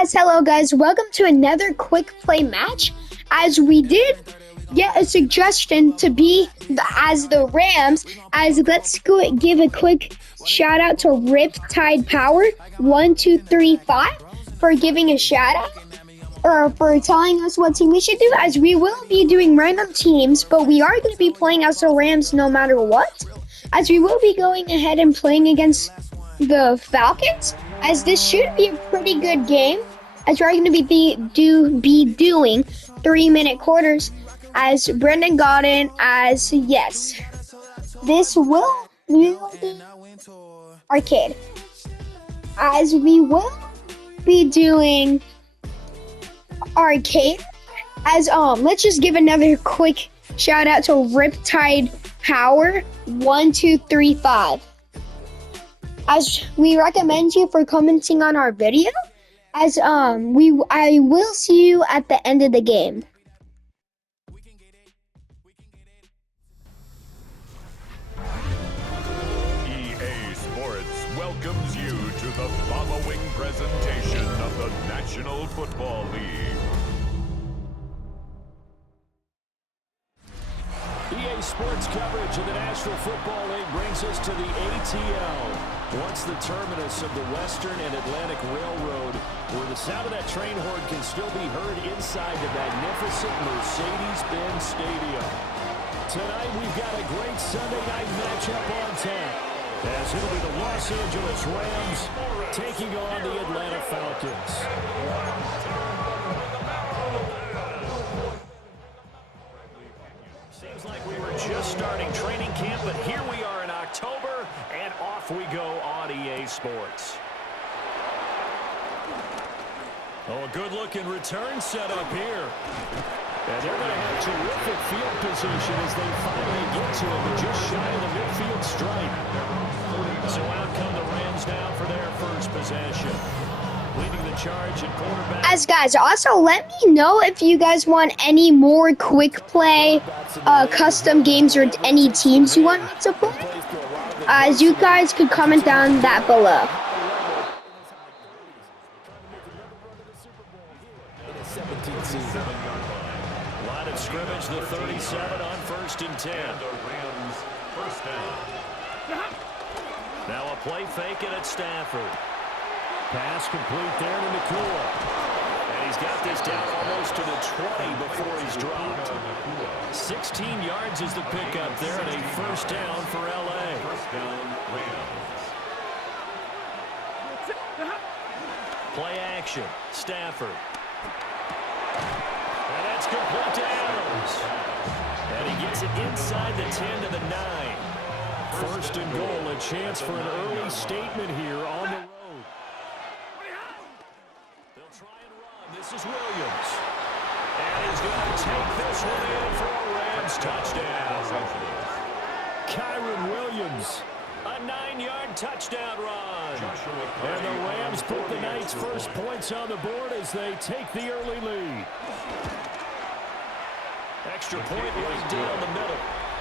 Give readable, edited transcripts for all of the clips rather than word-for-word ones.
Hello guys, welcome to another quick play match. As we did get a suggestion to be as the Rams, as let's go give a quick shout out to Riptide Power 1235 for giving a shout out or for telling us what team we should do, as we will be doing random teams, but we are going to be playing as the Rams no matter what, as we will be going ahead and playing against the Falcons, as this should be a pretty good game, as we're going to be doing 3-minute quarters, as Brendan got in, as yes, this will be arcade, as we will be doing arcade, as let's just give another quick shout out to Riptide Power 1235. As we recommend you for commenting on our video, as I will see you at the end of the game. EA Sports welcomes you to the following presentation of the National Football League. EA Sports coverage of the National Football League brings us to the ATL, once the terminus of the Western and Atlantic Railroad, where the sound of that train horn can still be heard inside the magnificent Mercedes-Benz Stadium. Tonight we've got a great Sunday night matchup on tap, as it'll be the Los Angeles Rams taking on the Atlanta Falcons. Seems like we were just starting training camp, but here we are in October, and off we go on EA Sports. Oh, a good-looking return set up here. And they're going to have terrific field position as they finally get to him, just shy of the midfield stripe. So out come the Rams now for their first possession. Leading the charge at quarterback. As guys, also let me know if you guys want any more quick play custom games or any teams you want me to play. As you guys could comment down that below. Line of scrimmage, the 37 on 1st and 10. Now a play fake it at Stafford. Pass complete there to Nakua. And he's got this down almost to the 20 before he's dropped. 16 yards is the pickup there, and a first down for L.A. Play action. Stafford. And that's complete to Adams. And he gets it inside the 10 to the 9. First and goal, a chance for an early statement here on the road. They'll try and run. This is Williams. And he's going to take this one in for a Rams touchdown. Kyron Williams, a 9-yard touchdown run. And the Rams put the night's first points on the board as they take the early lead. Extra point right down the middle.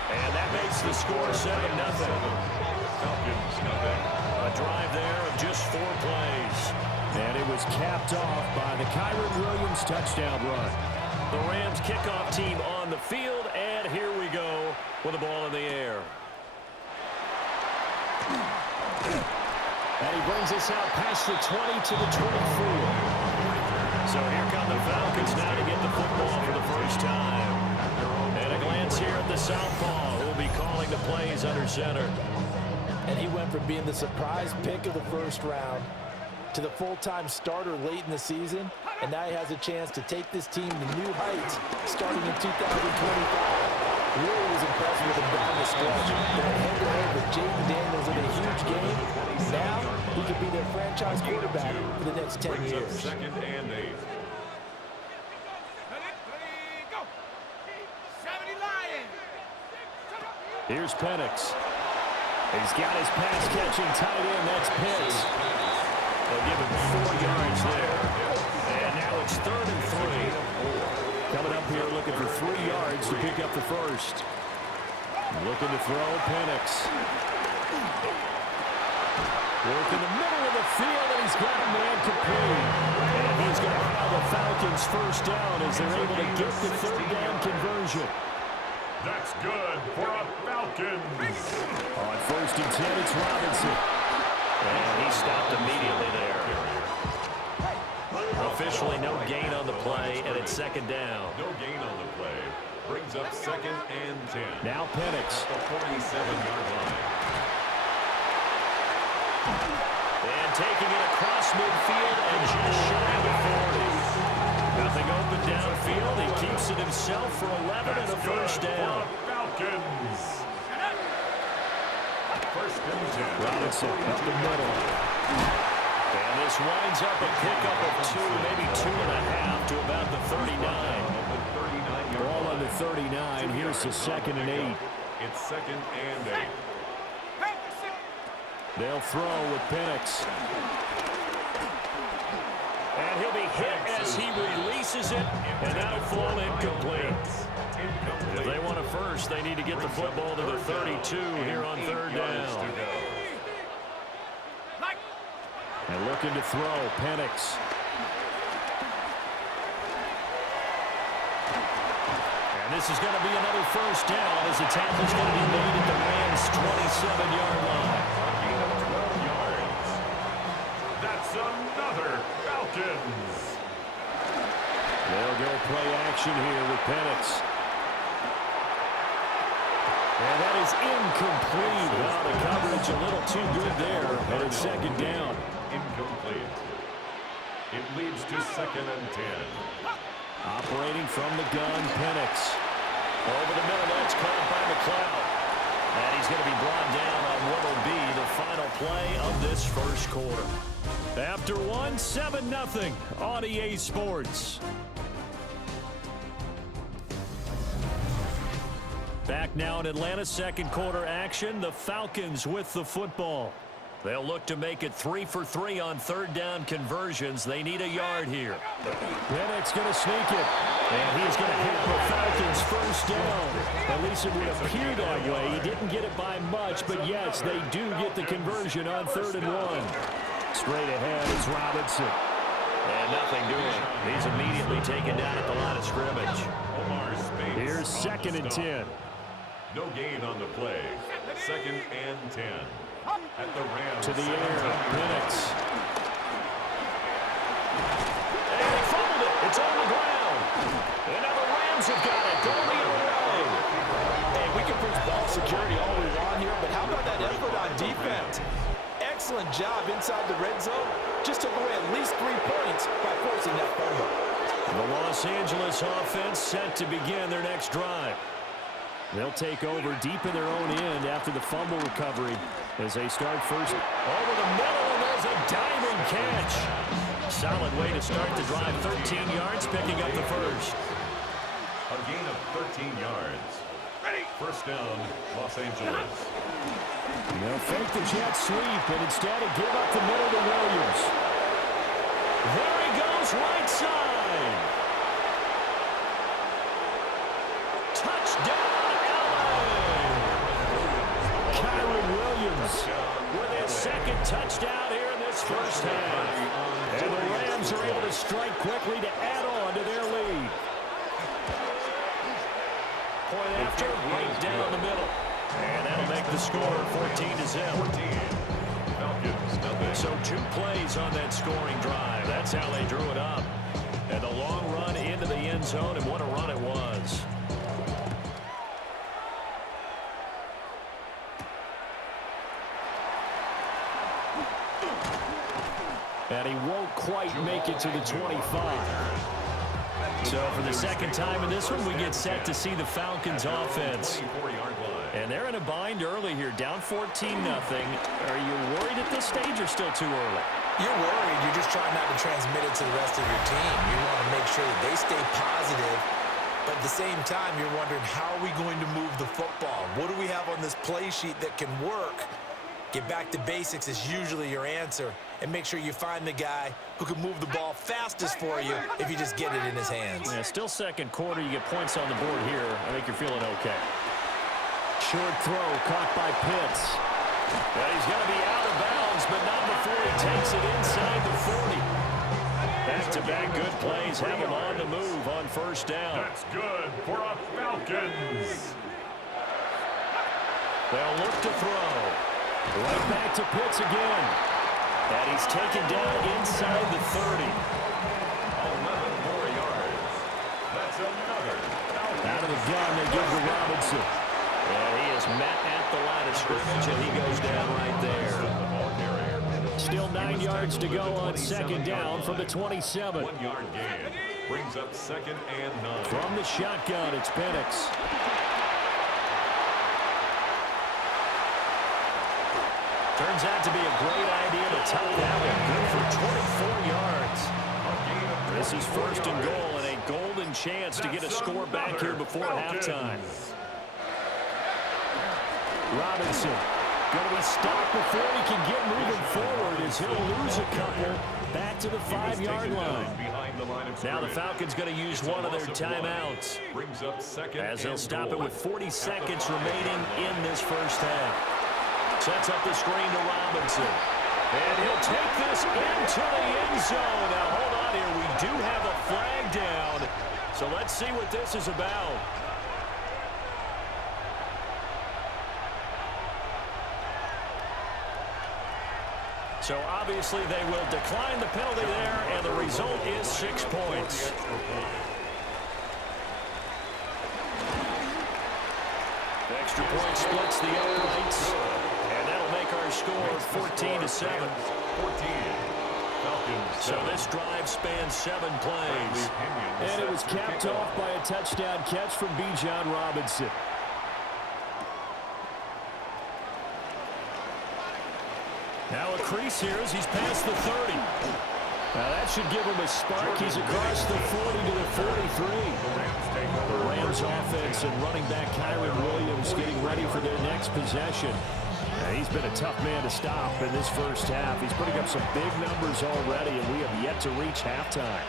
And that makes the score 7-0. A drive there of just 4 plays. And it was capped off by the Kyron Williams touchdown run. The Rams kickoff team on the field, and here we go with the ball in the air. And he brings us out past the 20 to the 24. So here come the Falcons now to get the football for the first time. And a glance here at the southpaw, who will be calling the plays under center. And he went from being the surprise pick of the first round to the full-time starter late in the season, and now he has a chance to take this team to new heights starting in 2025. Really was impressed with him down the stretch. Going head-to-head with Jaden Daniels in a huge game. Now he could be their franchise quarterback for the next 10 years. Second and 8. Here's Penix. He's got his pass-catching tight end. That's Pitts. They'll give him 4 yards there. And now it's 3rd and 3. Coming up here looking for 3 yards to pick up the first. Looking to throw, Penix. Work in the middle of the field, and he's got a man complete. And he's Falcons first down as they're able to get the third down conversion. That's good for a Falcons. On first and 10, it's Robinson. And he stopped immediately there. Officially no gain on the play, and it's second down. No gain on the play. Brings up second and 10. Now Penix. The 47-yard line. And taking it across midfield and just shy of the 40. Nothing open downfield. He keeps it himself for 11 and a first down. Falcons. First and 10. Robinson up the middle. And this winds up a pickup of 2, maybe 2.5 to about the 39. Ball on the 39. Here's the second and 8. It's second and 8. They'll throw with Penix. And he'll be hit as he releases it, and that'll fall incomplete. If they want a first, they need to get the football to the 32 here on third down. And looking to throw, Penix. And this is going to be another first down as the tackle's going to be made at the Rams' 27-yard line. A gain of 12 yards. That's another Falcons. They'll go play action here with Penix. And that is incomplete. Well, the coverage a little too good there. And it's second down. Incomplete. It leads to second and 10. Operating from the gun, Penix. Over the middle, that's caught by McLeod. And he's going to be brought down on what will be the final play of this first quarter. After 7-0 on EA Sports. Back now in Atlanta, second quarter action. The Falcons with the football. They'll look to make it 3 for 3 on third down conversions. They need a yard here. Penix going to sneak it. And he's going to hit the Falcons first down. At least it would appear that way. He didn't get it by much, but yes, they do get the conversion on 3rd and 1. Straight ahead is Robinson. And nothing doing. He's immediately taken down at the line of scrimmage. Here's second and 10. No gain on the play. Second and 10. At the Rams. To the air, Penix. And they fumbled it. It's on the ground. And now the Rams have got it. Going the other way. Hey, we can preach ball security all we want here, but how about that effort on defense? Excellent job inside the red zone. Just took away at least 3 points by forcing that fumble. The Los Angeles offense set to begin their next drive. They'll take over deep in their own end after the fumble recovery as they start first. Over the middle, and there's a diving catch. Solid way to start the drive. 13 yards, picking up the first. A gain of 13 yards. First down, Los Angeles. They'll fake the jet sweep, but instead of give up the middle to Williams. There he goes, right side. Touchdown, Williams with his second touchdown here in this first half. And the Rams are able to strike quickly to add on to their lead. Point after, right down the middle. And that'll make the score 14-0. So 2 plays on that scoring drive. That's how they drew it up. And the long run into the end zone, and what a run it was. And he won't quite make it to the 25. So for the second time in this one, we get set to see the Falcons offense. And they're in a bind early here, down 14-0. Are you worried at this stage or still too early? You're worried. You're just trying not to transmit it to the rest of your team. You want to make sure that they stay positive. But at the same time, you're wondering, how are we going to move the football? What do we have on this play sheet that can work? Get back to basics is usually your answer. And make sure you find the guy who can move the ball fastest for you if you just get it in his hands. Yeah, still second quarter. You get points on the board here. I think you're feeling okay. Short throw caught by Pitts. Well, he's going to be out of bounds, but not before he takes it inside the 40. That Back-to-back good plays have them on the move on first down. That's good for a Falcons. They'll look to throw. Right back to Pitts again. And he's taken down inside the 30. 11 more yards. That's another Falcons. Out of the gun, they give to Robinson. And he is met at the line of scrimmage, and he goes down right there. Still 9 yards to go on second down from the 27. 1 yard gain brings up second and 9. From the shotgun, it's Penix. Turns out to be a great idea to tuck that one. Good for 24 yards. This is first and goal and a golden chance to get a score back here before halftime. Robinson going to be stopped before he can get moving forward as he'll lose a couple back to the 5-yard line. Now the Falcons going to use one of their timeouts as they'll stop it with 40 seconds remaining in this first half. Sets up the screen to Robinson. And he'll take this into the end zone. Now hold on here. We do have a flag down. So let's see what this is about. So obviously they will decline the penalty there, and the result is 6 points. The extra point splits the uprights, and that'll make our score 14-7. So this drive spans 7 plays. And it was capped off by a touchdown catch from Bijan Robinson. Now a crease here as he's past the 30. Now that should give him a spark. He's across the 40 to the 43. The Rams offense and running back Kyron Williams getting ready for their next possession. Now, he's been a tough man to stop in this first half. He's putting up some big numbers already, and we have yet to reach halftime.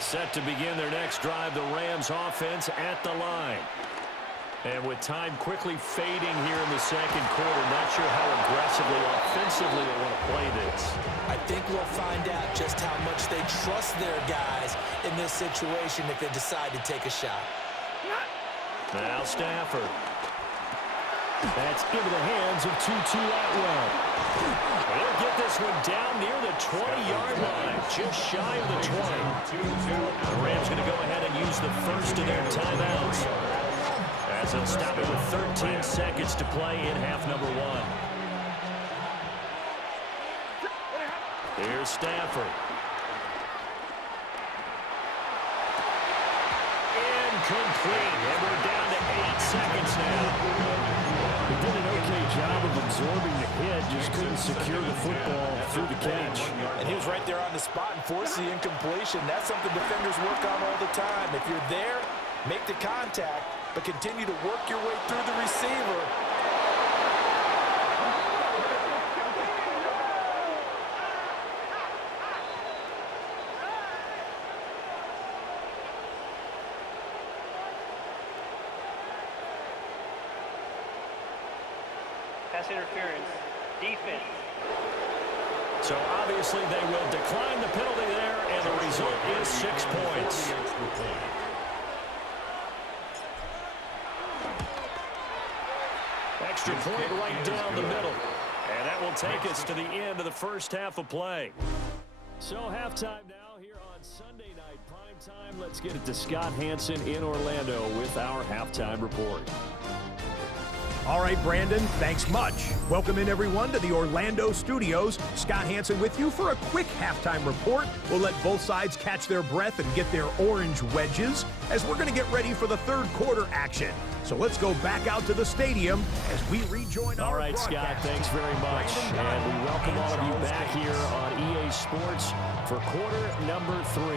Set to begin their next drive, the Rams offense at the line. And with time quickly fading here in the second quarter, not sure how aggressively, offensively they want to play this. I think we'll find out just how much they trust their guys in this situation if they decide to take a shot. Now Stafford. That's into the hands of Tutu Atwell. They'll get this one down near the 20-yard line, just shy of the 20. The Rams going to go ahead and use the first of their timeouts, as they'll stop it with 13 seconds to play in half number 1. Here's Stafford. Incomplete. And we're down to 8 seconds now. He did an okay job of absorbing the hit, just couldn't secure the football through the catch. And he was right there on the spot and forced the incompletion. That's something defenders work on all the time. If you're there, make the contact, but continue to work your way through the receiver. Pass interference. Defense. So obviously they will decline the penalty there, and the result is 6 points. Extra point right down the middle. And that will take us to the end of the first half of play. So halftime now here on Sunday night primetime. Let's get it to Scott Hanson in Orlando with our halftime report. All right, Brandon, thanks much. Welcome in, everyone, to the Orlando studios. Scott Hanson with you for a quick halftime report. We'll let both sides catch their breath and get their orange wedges as we're going to get ready for the third quarter action. So let's go back out to the stadium as we rejoin our broadcast. All right, Scott, thanks very much. And we welcome all of you back here on EA Sports for quarter number 3.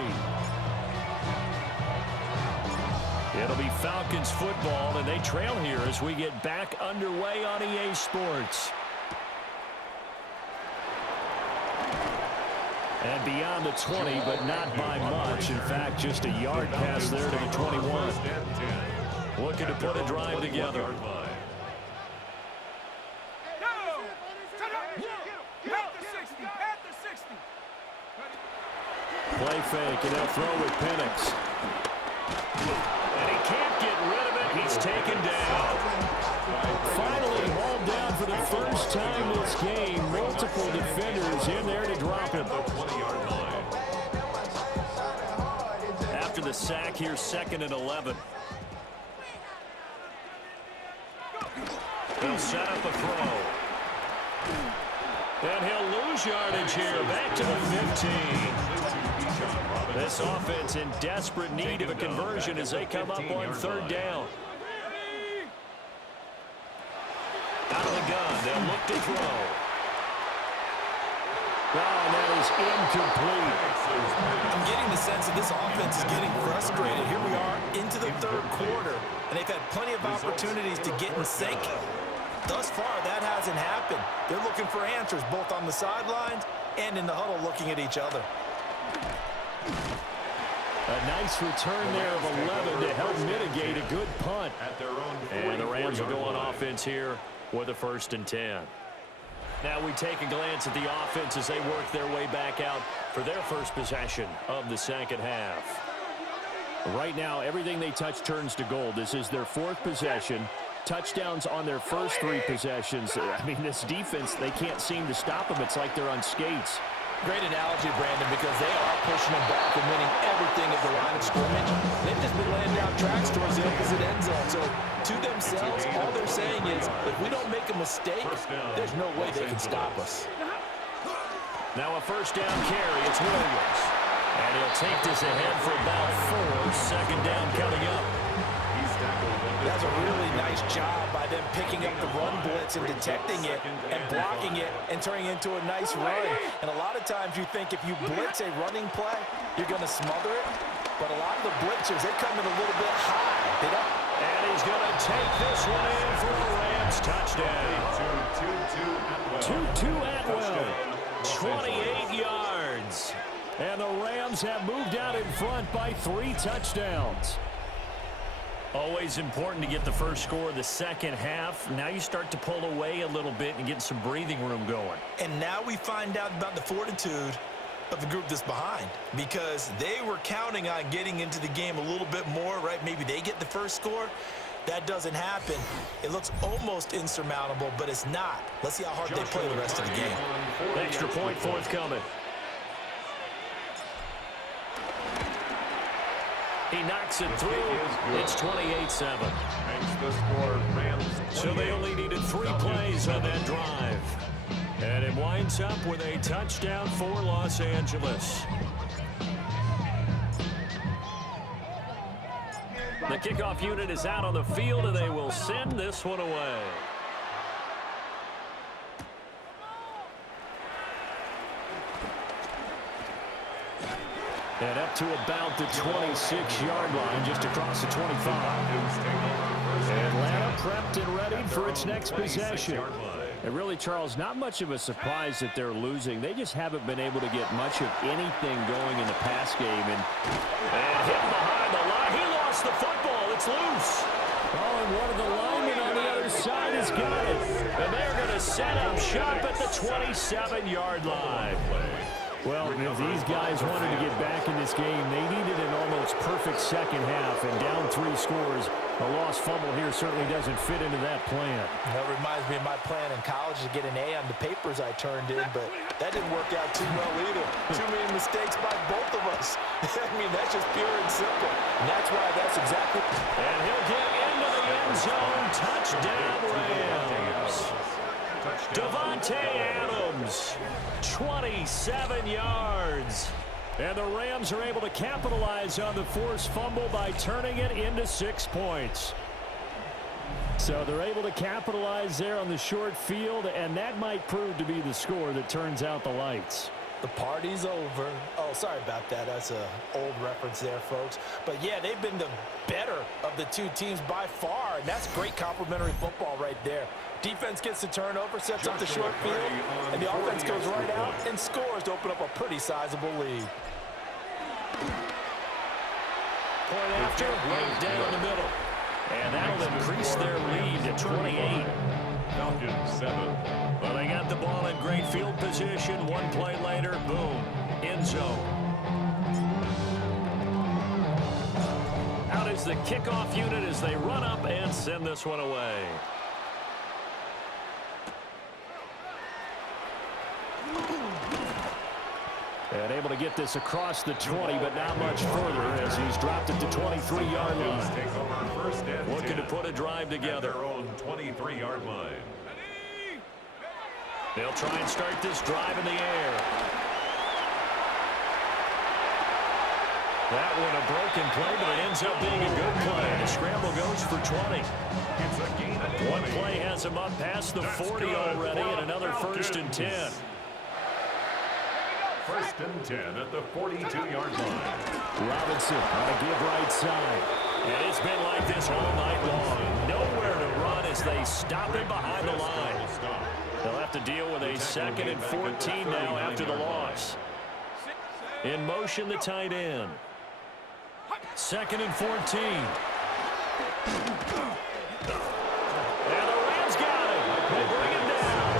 It'll be Falcons football, and they trail here as we get back underway on EA Sports. And beyond the 20, but not by much. In fact, just a yard pass there to the 21. Looking to put a drive together. Play fake, and they'll throw with Penix. And he can't get rid of it. He's taken down. Finally hauled down for the first time this game. Multiple defenders in there to drop him. After the sack here, 2nd and 11. He'll set up a throw. And he'll lose yardage here. Back to the 15. This offense in desperate need of a conversion as they come up on 3rd down. Out of the gun, they'll look to throw. And that is incomplete. I'm getting the sense that this offense is getting frustrated. Here we are into the 3rd quarter, and they've had plenty of opportunities to get in sync. Thus far, that hasn't happened. They're looking for answers both on the sidelines and in the huddle looking at each other. A nice return there of 11 to help mitigate a good punt. And the Rams will go on offense here with a 1st and 10. Now we take a glance at the offense as they work their way back out for their first possession of the 2nd half. Right now, everything they touch turns to gold. This is their 4th possession. Touchdowns on their first 3 possessions. I mean, this defense, they can't seem to stop them. It's like they're on skates. Great analogy, Brandon, because they are pushing them back and winning everything at the line of scrimmage. They've just been laying down tracks towards the opposite end zone. So, to themselves, all they're saying is, if we don't make a mistake, there's no way they can stop us. Now a 1st down carry. It's Williams. And he'll take this ahead for about 4. 2nd down coming up. That's a really nice job by them picking up the run blitz and detecting it and blocking it and turning it into a nice run. And a lot of times you think if you blitz a running play, you're going to smother it. But a lot of the blitzers, they come in a little bit high. They don't. And he's going to take this one in for a Rams touchdown. Tutu Atwell, 28 yards. And the Rams have moved out in front by 3 touchdowns. Always important to get the first score of the 2nd half. Now you start to pull away a little bit and get some breathing room going. And now we find out about the fortitude of the group that's behind, because they were counting on getting into the game a little bit more, right? Maybe they get the first score. That doesn't happen. It looks almost insurmountable, but it's not. Let's see how hard they play the rest of the game. Extra point forthcoming. He knocks it through. It's 28-7. So they only needed 3 plays on that drive. And it winds up with a touchdown for Los Angeles. The kickoff unit is out on the field, and they will send this one away. And up to about the 26-yard line, just across the 25. Atlanta prepped and ready for its next possession. And really, Charles, not much of a surprise that they're losing. They just haven't been able to get much of anything going in the pass game. And hit behind the line. He lost the football. It's loose. Oh, and one of the linemen on the other side has got it. And they're going to set up shop at the 27-yard line. Well, if these guys wanted to get back in this game, they needed an almost perfect 2nd half, and down 3 scores. A lost fumble here certainly doesn't fit into that plan. That reminds me of my plan in college to get an A on the papers I turned in, but that didn't work out too well either. Too many mistakes by both of us. I mean, that's just pure and simple. And that's why that's exactly. And he'll get into the end zone. Touchdown, Rams. Davante Adams, 27 yards. And the Rams are able to capitalize on the forced fumble by turning it into 6 points. So they're able to capitalize there on the short field, and that might prove to be the score that turns out the lights. The party's over. Oh, sorry about that. That's an old reference there, folks. But, yeah, they've been the better of the 2 teams by far, and that's great complimentary football right there. Defense gets the turnover, sets up the short field, and the offense goes right out and scores to open up a pretty sizable lead. Point after, right down the middle. And that'll increase their lead to 28. Falcons 7. Well, they got the ball in great field position. 1 play later, boom, end zone. the kickoff unit as they run up and send this one away. And able to get this across the 20, but not much further as he's dropped it to 23-yard line. Looking to put a drive together. Their own 23-yard line. They'll try and start this drive in the air. That one a broken play, but it ends up being a good play. The scramble goes for 20. It's a gain of 20. One play has him up past the 40 already, and another first and 10. First and 10 at the 42-yard line. Robinson on a give right side. And it's been like this all night long. Nowhere to run as they stop him behind the line. They'll have to deal with a second and 14 now after the loss. In motion, the tight end. Second and 14. And the Rams got him. They bring him down.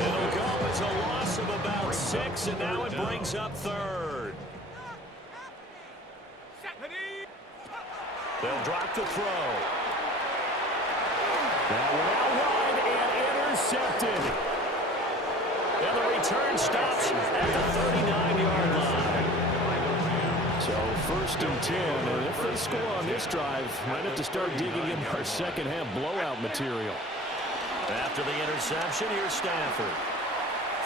It'll go as a loss of about 6, and now it brings up third. They'll drop the throw. That one out wide and intercepted. And the return stops at the 39-yard line. So first and 10, and if they score on this drive, might have to start digging in our second half blowout material. After the interception, here's Stafford.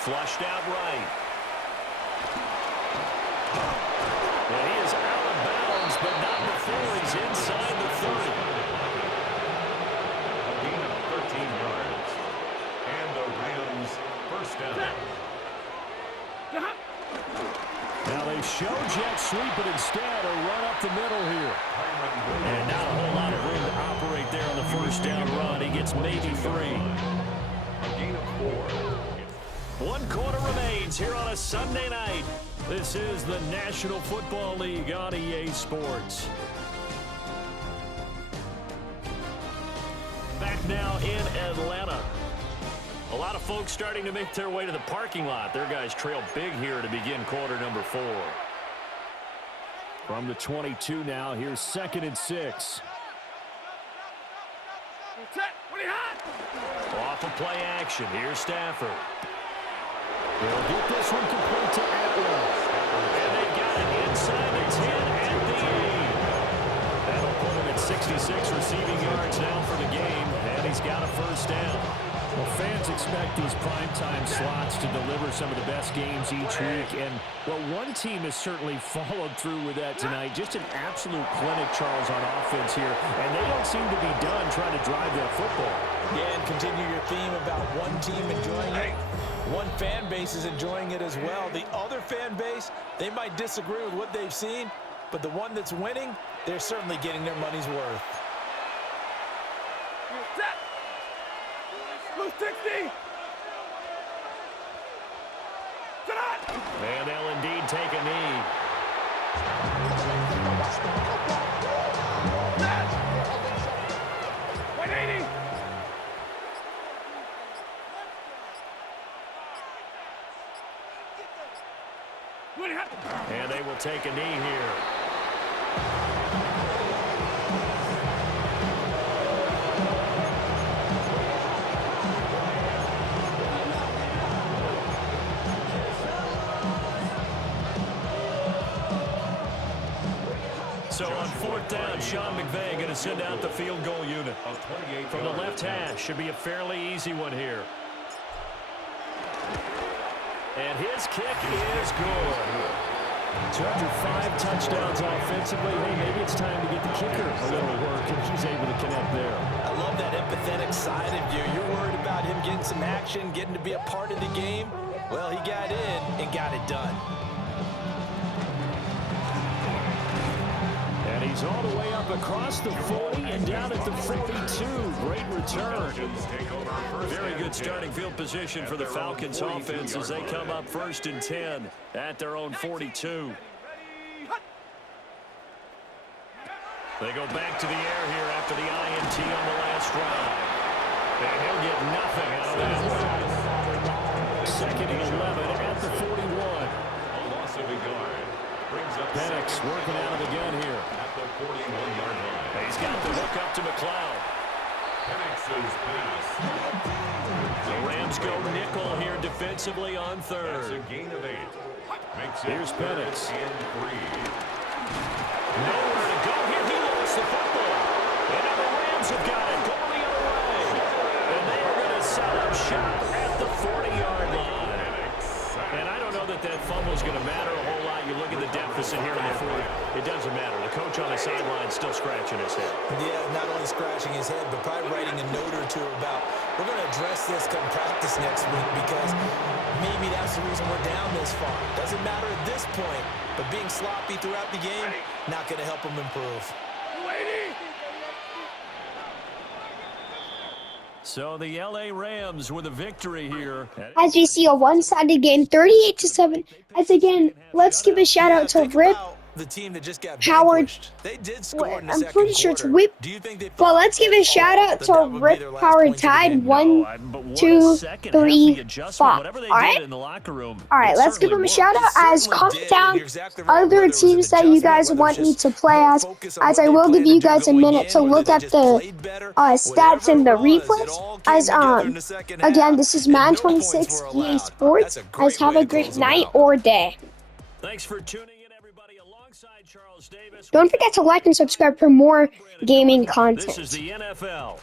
Flushed out right. And he is out of bounds, but not before he's inside the 30. A gain of 13 yards. And the Rams first down. Now they show jet sweep, but instead a run up the middle here. And not a whole lot of room to operate there on the first down run. He gets maybe 3. A gain of 4. 1 quarter remains here on a Sunday night. This is the National Football League on EA Sports. Back now in Atlanta. A lot of folks starting to make their way to the parking lot. Their guys trail big here to begin quarter number 4. From the 22 now, here's second and 6. Off of play action, here's Stafford. They'll get this one complete to Atwell. And they got it inside the 10 at the 8. That'll put him at 66 receiving yards now for the game, and he's got a first down. Well, fans expect these primetime slots to deliver some of the best games each week, and, well, one team has certainly followed through with that tonight. Just an absolute clinic, Charles, on offense here, and they don't seem to be done trying to drive that football. Yeah, and continue your theme about one team enjoying it. One fan base is enjoying it as well. The other fan base, they might disagree with what they've seen, but the one that's winning, they're certainly getting their money's worth. Blue 60! And they'll indeed take a knee. And they will take a knee here. So on 4th down, Sean McVay going to send out the field goal unit. From the left hash, should be a fairly easy one here. And his kick is good. So after 5 touchdowns offensively, hey, maybe it's time to get the kicker a little work, and he's able to connect there. I love that empathetic side of you. You're worried about him getting some action, getting to be a part of the game. Well, he got in and got it done. And he's all the way up across the 40 and down at the 42. Great return. Very good starting field position for the Falcons offense as they come up 1st and 10 at their own 42. They go back to the air here after the INT on the last drive. And he'll get nothing out of that. 2nd and 11 at the 41. A loss of a yard. Penix working out of the gun here. At the 41-yard line. He's got the hook up to McLeod. Penix's pass. The Rams go nickel here defensively on That's third. a gain of 8. Makes it Here's Penix. 3rd and 3. Nowhere to go here. He lost the football. And now the Rams have got it going the other way. And they are going to set up shop at the 40-yard line. And I don't know that fumble is going to matter a whole lot. You look at the deficit here in the fourth. It doesn't matter. The coach on the sideline still scratching his head. Yeah, not only scratching his head, but probably writing a note or two about, we're going to address this come practice next week because maybe that's the reason we're down this far. Doesn't matter at this point, but being sloppy throughout the game, not going to help him improve. So the LA Rams with a victory here. As we see a one-sided game, 38-7. As again, let's give a shout out to Rip The team that just got Howard. vanquished. They did score in the I'm second pretty sure it's quarter. Whip. Do you think they Well, let's give a shout out that to would be Rip their last Howard points of the tied game? 1, 2, 3, 5. All right. All Right, let's give them a shout out. As comment down other teams that you guys want me to play as I will give you guys a minute to look at the stats and the replays. As again, this is Madden 26 EA Sports. Guys, have a great night or day. Thanks for tuning in, everybody. Alongside Charles Davis. Don't forget to like and subscribe for more gaming content. This is the NFL.